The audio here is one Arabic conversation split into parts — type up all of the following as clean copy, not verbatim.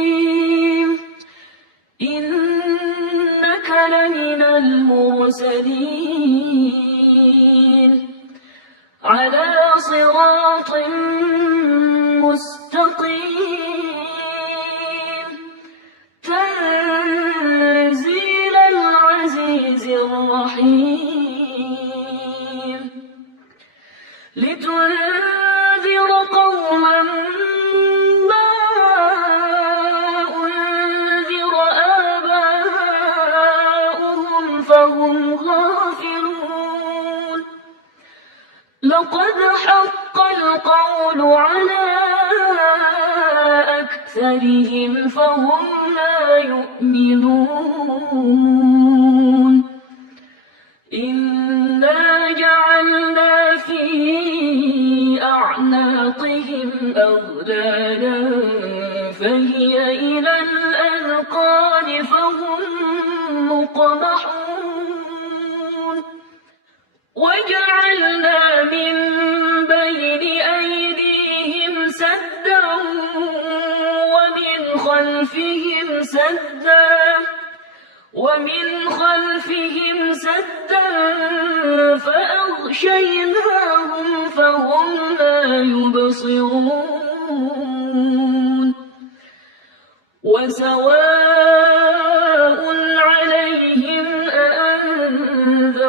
الحكيم إنك لمن المرسلين على صراط مستقيم تنزيل العزيز الرحيم لتنذر قوما ما أنذر آباؤهم فهم غافلون لقد حق القول على أكثرهم فهم لا يؤمنون إنا جعلنا في أعناقهم أغلالا فهي إلى الأذقان فهم مقمحون وجعلنا من بين أيديهم سدا ومن خلفهم سدا فأغشيناهم فهم لا يبصرون وسواء عليهم أأنذرتهم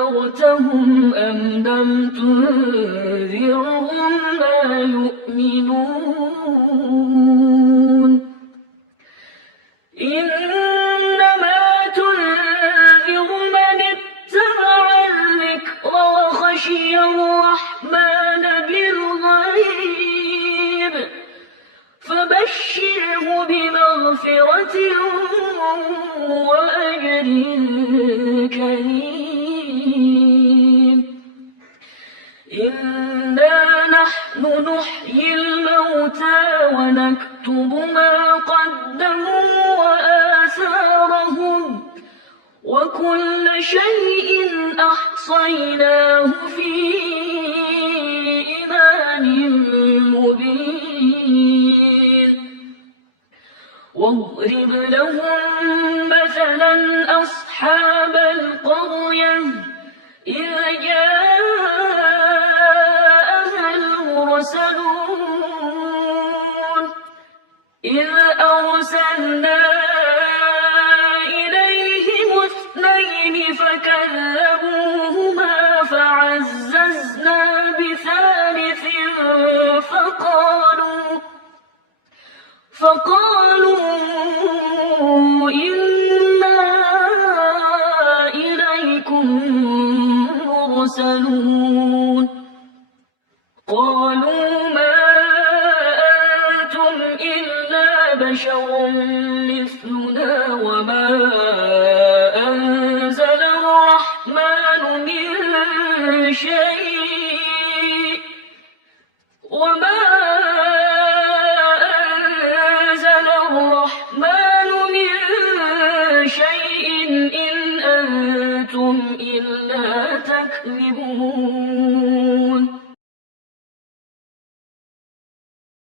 أم لم تنذرهم لا يؤمنون إنما تنذر من اتبع الذكر وخشي الرحمن بالغيب فبشره بمغفرة وأجر كريم إنا نحن نحيي الموتى ونكتب ما قدموا وآثارهم وكل شيء أحصيناه في إمام مبين واضرب لهم مثلا أصحاب القرية إذ جاءها المرسلون إذ أرسلنا إليهم اثنين فكذبوهما فعززنا بثالث فقالوا إنا إليكم مرسلون قالوا ما أنتم إلا بشر مثلنا وما أنزل الرحمن من شيء إن أنتم إلا تكذبون